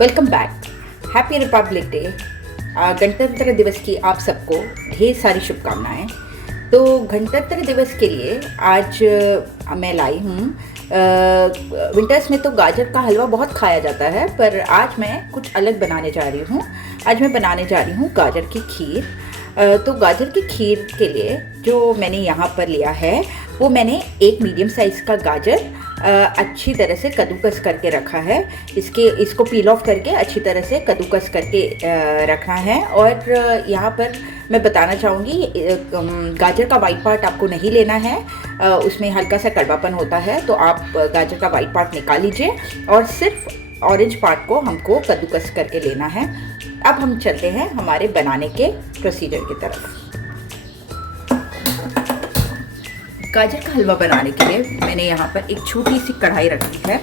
Welcome back. Happy Republic day. गणतंत्र दिवस की आप सबको ढेर सारी शुभकामनाएं। तो गणतंत्र दिवस के लिए आज मैं लाई हूँ। विंटर्स में तो गाजर का हलवा बहुत खाया जाता है, पर आज मैं कुछ अलग बनाने जा रही हूँ। आज मैं बनाने जा रही हूँ गाजर की खीर। तो गाजर की खीर के लिए जो मैंने यहाँ पर लिया है वो मैंने एक मीडियम साइज़ का गाजर अच्छी तरह से कद्दूकस करके रखा है। इसको पील ऑफ करके अच्छी तरह से कद्दूकस करके रखना है। और यहाँ पर मैं बताना चाहूँगी, गाजर का वाइट पार्ट आपको नहीं लेना है, उसमें हल्का सा कड़वापन होता है, तो आप गाजर का वाइट पार्ट निकाल लीजिए और सिर्फ ऑरेंज पार्ट को हमको कद्दूकस करके लेना है। अब हम चलते हैं हमारे बनाने के प्रोसीजर की तरफ। गाजर का हलवा बनाने के लिए मैंने यहाँ पर एक छोटी सी कढ़ाई रखी है।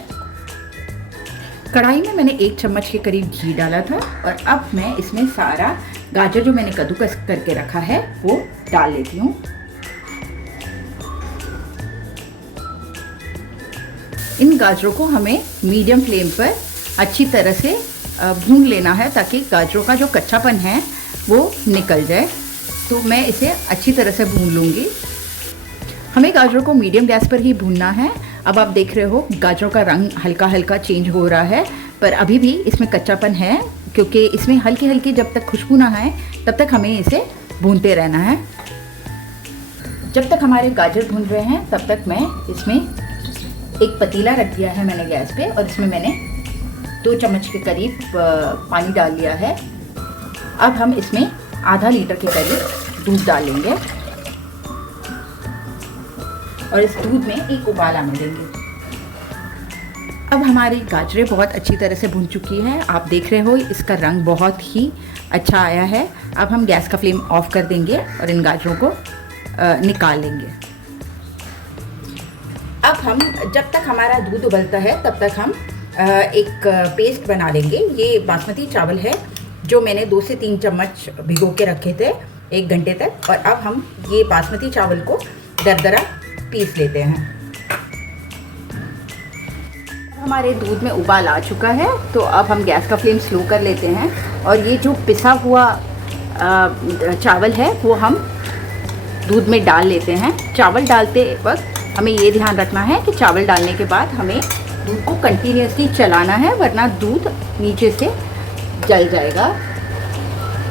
कढ़ाई में मैंने 1 चम्मच के करीब घी डाला था और अब मैं इसमें सारा गाजर जो मैंने कद्दूकस करके रखा है वो डाल लेती हूँ। इन गाजरों को हमें मीडियम फ्लेम पर अच्छी तरह से भून लेना है ताकि गाजरों का जो कच्चापन है वो निकल जाए। तो मैं इसे अच्छी तरह से भून लूँगी। हमें गाजरों को मीडियम गैस पर ही भूनना है। अब आप देख रहे हो गाजरों का रंग हल्का हल्का चेंज हो रहा है, पर अभी भी इसमें कच्चापन है, क्योंकि इसमें हल्की हल्की जब तक खुशबू ना आए तब तक हमें इसे भूनते रहना है। जब तक हमारे गाजर भून रहे हैं तब तक मैं इसमें एक पतीला रख दिया है मैंने गैस पे, और इसमें मैंने 2 चम्मच के करीब पानी डाल लिया है। अब हम इसमें आधा लीटर के करीब दूध डालेंगे और इस दूध में एक उबाल आने देंगे। अब हमारी गाजरें बहुत अच्छी तरह से भुन चुकी हैं। आप देख रहे हो इसका रंग बहुत ही अच्छा आया है। अब हम गैस का फ्लेम ऑफ कर देंगे और इन गाजरों को निकाल लेंगे। अब हम जब तक हमारा दूध उबलता है तब तक हम एक पेस्ट बना लेंगे। ये बासमती चावल है जो मैंने 2 से 3 चम्मच भिगो के रखे थे 1 घंटे तक, और अब हम ये बासमती चावल को दरदरा पीस लेते हैं। हमारे दूध में उबाल आ चुका है, तो अब हम गैस का फ्लेम स्लो कर लेते हैं और ये जो पिसा हुआ चावल है वो हम दूध में डाल लेते हैं। चावल डालते वक्त हमें ये ध्यान रखना है कि चावल डालने के बाद हमें दूध को कंटिन्यूसली चलाना है, वरना दूध नीचे से जल जाएगा।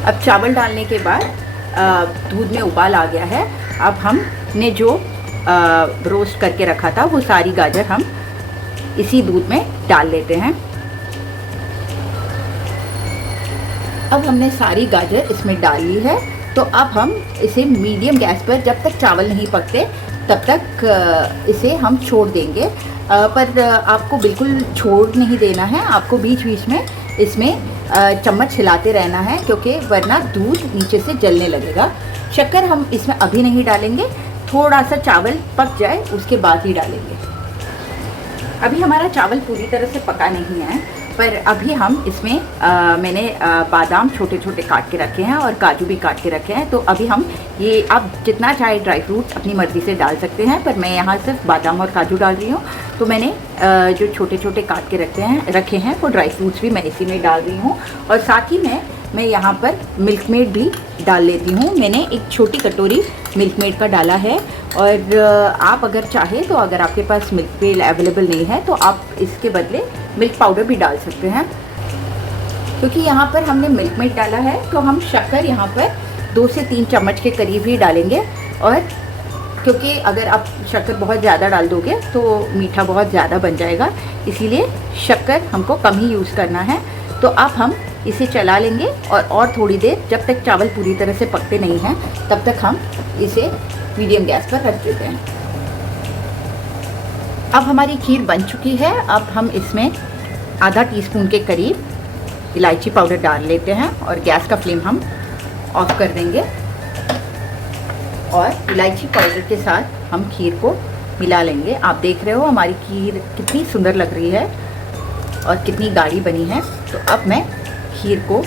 अब चावल डालने के बाद दूध में उबाल आ गया है। अब हमने जो रोस्ट करके रखा था वो सारी गाजर हम इसी दूध में डाल लेते हैं। अब हमने सारी गाजर इसमें डाल ली है, तो अब हम इसे मीडियम गैस पर, जब तक चावल नहीं पकते तब तक इसे हम छोड़ देंगे। पर आपको बिल्कुल छोड़ नहीं देना है, आपको बीच बीच में इसमें चम्मच हिलाते रहना है, क्योंकि वरना दूध नीचे से जलने लगेगा। शक्कर हम इसमें अभी नहीं डालेंगे, थोड़ा सा चावल पक जाए उसके बाद ही डालेंगे। अभी हमारा चावल पूरी तरह से पका नहीं है, पर अभी हम इसमें मैंने बादाम छोटे छोटे काट के रखे हैं और काजू भी काट के रखे हैं। तो अभी हम ये, आप जितना चाहे ड्राई फ्रूट अपनी मर्ज़ी से डाल सकते हैं, पर मैं यहाँ सिर्फ बादाम और काजू डाल रही हूँ। तो मैंने जो छोटे छोटे काट के रखे हैं वो ड्राई फ्रूट्स भी मैं इसी में डाल रही हूँ, और साथ ही मैं यहाँ पर मिल्क मेड भी डाल लेती हूँ। मैंने एक छोटी कटोरी मिल्क मेड का डाला है, और आप अगर चाहें तो, अगर आपके पास मिल्क मेड अवेलेबल नहीं है तो आप इसके बदले मिल्क पाउडर भी डाल सकते हैं। क्योंकि यहाँ पर हमने मिल्क मेड डाला है तो हम शक्कर यहाँ पर 2 से 3 चम्मच के करीब ही डालेंगे, और क्योंकि अगर आप शक्कर बहुत ज़्यादा डाल दोगे तो मीठा बहुत ज़्यादा बन जाएगा, इसीलिए शक्कर हमको कम ही यूज़ करना है। तो अब हम इसे चला लेंगे और थोड़ी देर, जब तक चावल पूरी तरह से पकते नहीं हैं तब तक हम इसे मीडियम गैस पर रख देते हैं। अब हमारी खीर बन चुकी है। अब हम इसमें आधा टीस्पून के करीब इलायची पाउडर डाल लेते हैं और गैस का फ्लेम हम ऑफ कर देंगे, और इलायची पाउडर के साथ हम खीर को मिला लेंगे। आप देख रहे हो हमारी खीर कितनी सुंदर लग रही है और कितनी गाढ़ी बनी है। तो अब मैं खीर को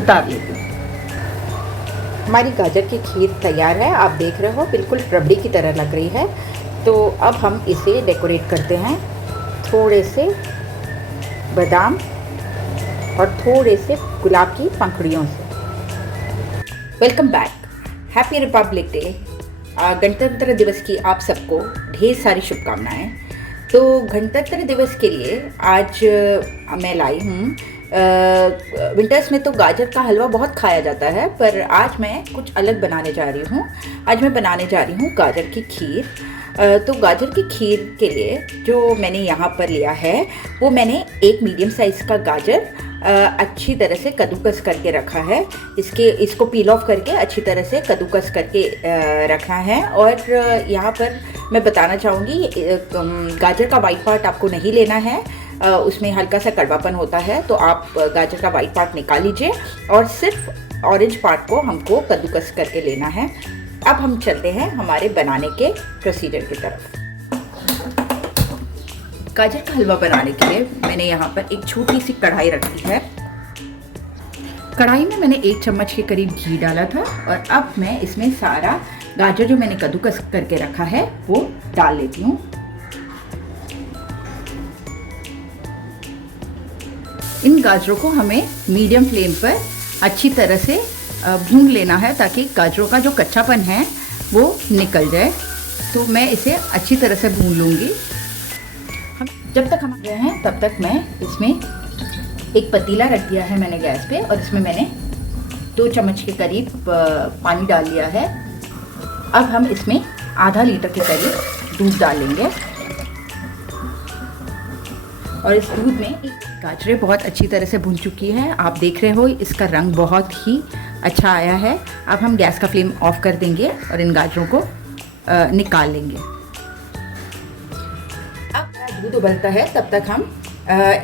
उतार लेती हूँ। हमारी गाजर की खीर तैयार है। आप देख रहे हो बिल्कुल रबड़ी की तरह लग रही है। तो अब हम इसे डेकोरेट करते हैं। थोड़े से बादाम और थोड़े से गुलाब की पंखुड़ियों से। Welcome back, happy Republic day. गणतंत्र दिवस की आप सबको ढेर सारी शुभकामनाएं। तो गणतंत्र दिवस के लिए आज मैं लाई हूँ, विंटर्स में तो गाजर का हलवा बहुत खाया जाता है, पर आज मैं कुछ अलग बनाने जा रही हूँ। आज मैं बनाने जा रही हूँ गाजर की खीर। तो गाजर की खीर के लिए जो मैंने यहाँ पर लिया है वो मैंने एक मीडियम साइज़ का गाजर अच्छी तरह से कद्दूकस करके रखा है। इसको पील ऑफ करके अच्छी तरह से कद्दूकस करके रखा है। और यहाँ पर मैं बताना चाहूँगी, गाजर का वाइट पार्ट आपको नहीं लेना है, उसमें हल्का सा कड़वापन होता है, तो आप गाजर का वाइट पार्ट निकाल लीजिए और सिर्फ ऑरेंज पार्ट को हमको कद्दूकस करके लेना है। अब हम चलते हैं हमारे बनाने के प्रोसीजर की तरफ। गाजर का हलवा बनाने के लिए मैंने यहाँ पर एक छोटी सी कढ़ाई रखी है। कढ़ाई में मैंने 1 चम्मच के करीब घी डाला था और अब मैं इसमें सारा गाजर जो मैंने कद्दूकस करके रखा है वो डाल लेती हूँ। इन गाजरों को हमें मीडियम फ्लेम पर अच्छी तरह से भून लेना है ताकि गाजरों का जो कच्चापन है वो निकल जाए। तो मैं इसे अच्छी तरह से भून लूँगी। जब तक हम गए हैं तब तक मैं इसमें एक पतीला रख दिया है मैंने गैस पे, और इसमें मैंने 2 चम्मच के करीब पानी डाल लिया है। अब हम इसमें आधा लीटर के करीब दूध डालेंगे और इस दूध में गाजरें बहुत अच्छी तरह से भुन चुकी हैं। आप देख रहे हो इसका रंग बहुत ही अच्छा आया है। अब हम गैस का फ्लेम ऑफ कर देंगे और इन गाजरों को निकाल लेंगे। अब दूध उबलता है तब तक हम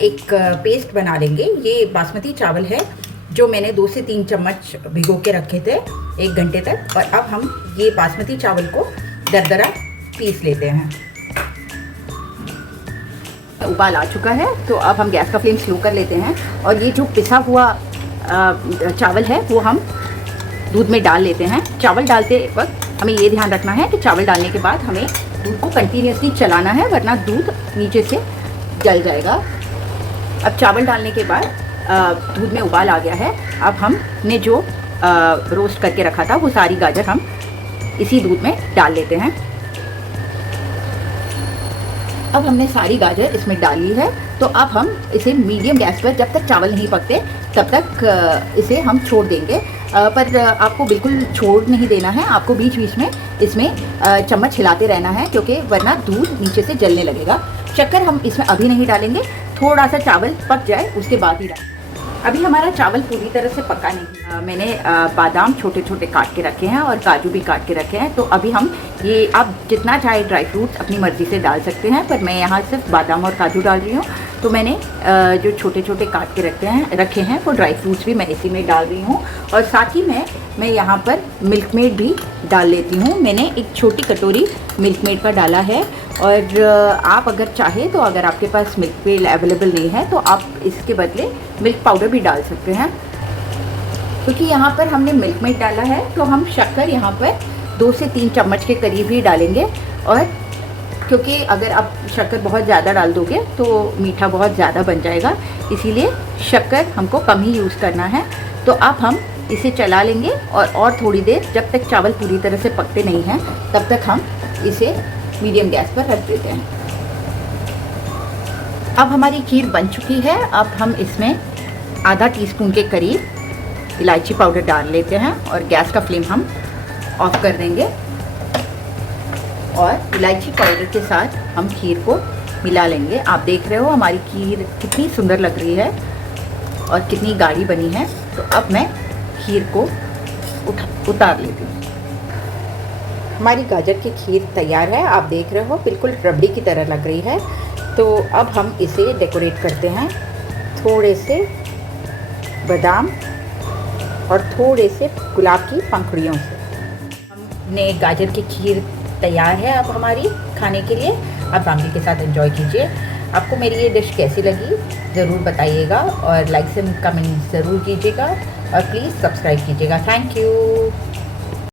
एक पेस्ट बना लेंगे। ये बासमती चावल है जो मैंने 2 से 3 चम्मच भिगो के रखे थे 1 घंटे तक, और अब हम ये बासमती चावल को दरदरा पीस लेते हैं। उबाल आ चुका है तो अब हम गैस का फ्लेम स्लो कर लेते हैं और ये जो पिसा हुआ चावल है वो हम दूध में डाल लेते हैं। चावल डालते वक्त हमें ये ध्यान रखना है कि चावल डालने के बाद हमें दूध को कंटिन्यूसली चलाना है, वरना दूध नीचे से जल जाएगा। अब चावल डालने के बाद दूध में उबाल आ गया है। अब हमने जो रोस्ट करके रखा था वो सारी गाजर हम इसी दूध में डाल लेते हैं। अब हमने सारी गाजर इसमें डाली है, तो अब हम इसे मीडियम गैस पर जब तक चावल नहीं पकते तब तक इसे हम छोड़ देंगे। पर आपको बिल्कुल छोड़ नहीं देना है, आपको बीच बीच में इसमें चम्मच हिलाते रहना है, क्योंकि वरना दूध नीचे से जलने लगेगा। शक्कर हम इसमें अभी नहीं डालेंगे, थोड़ा सा चावल पक जाए उसके बाद ही डालेंगे। अभी हमारा चावल पूरी तरह से पका नहीं। मैंने बादाम छोटे छोटे काट के रखे हैं और काजू भी काट के रखे हैं। तो अभी हम ये, आप जितना चाहे ड्राई फ्रूट्स अपनी मर्ज़ी से डाल सकते हैं, पर मैं यहाँ सिर्फ बादाम और काजू डाल रही हूँ। तो मैंने जो छोटे छोटे काट के रखे हैं वो ड्राई फ्रूट्स भी मैं इसी में डाल रही हूँ। और साथ ही में मैं यहाँ पर मिल्क मेड भी डाल लेती हूँ। मैंने एक छोटी कटोरी मिल्क मेड का डाला है। और आप अगर चाहें तो, अगर आपके पास मिल्क मेड अवेलेबल नहीं है तो आप इसके बदले मिल्क पाउडर भी डाल सकते हैं। क्योंकि यहाँ पर हमने मिल्क मेड डाला है तो हम शक्कर यहाँ पर 2 से 3 चम्मच के करीब ही डालेंगे। और क्योंकि अगर आप शक्कर बहुत ज़्यादा डाल दोगे तो मीठा बहुत ज़्यादा बन जाएगा, इसीलिए शक्कर हमको कम ही यूज़ करना है। तो अब हम इसे चला लेंगे और थोड़ी देर, जब तक चावल पूरी तरह से पकते नहीं हैं तब तक हम इसे मीडियम गैस पर रख देते हैं। अब हमारी खीर बन चुकी है। अब हम इसमें आधा टीस्पून के करीब इलायची पाउडर डाल लेते हैं और गैस का फ्लेम हम ऑफ कर देंगे। और इलायची पाउडर के साथ हम खीर को मिला लेंगे। आप देख रहे हो हमारी खीर कितनी सुंदर लग रही है और कितनी गाढ़ी बनी है। तो अब मैं खीर को उतार लेती हूँ। हमारी गाजर की खीर तैयार है। आप देख रहे हो बिल्कुल रबड़ी की तरह लग रही है। तो अब हम इसे डेकोरेट करते हैं थोड़े से बादाम और थोड़े से गुलाब की पंखुड़ियों से। हमने गाजर की खीर तैयार है अब हमारी खाने के लिए। आप फैमिली के साथ एंजॉय कीजिए। आपको मेरी ये डिश कैसी लगी ज़रूर बताइएगा और लाइक से कमेंट ज़रूर कीजिएगा और प्लीज़ सब्सक्राइब कीजिएगा। Thank you.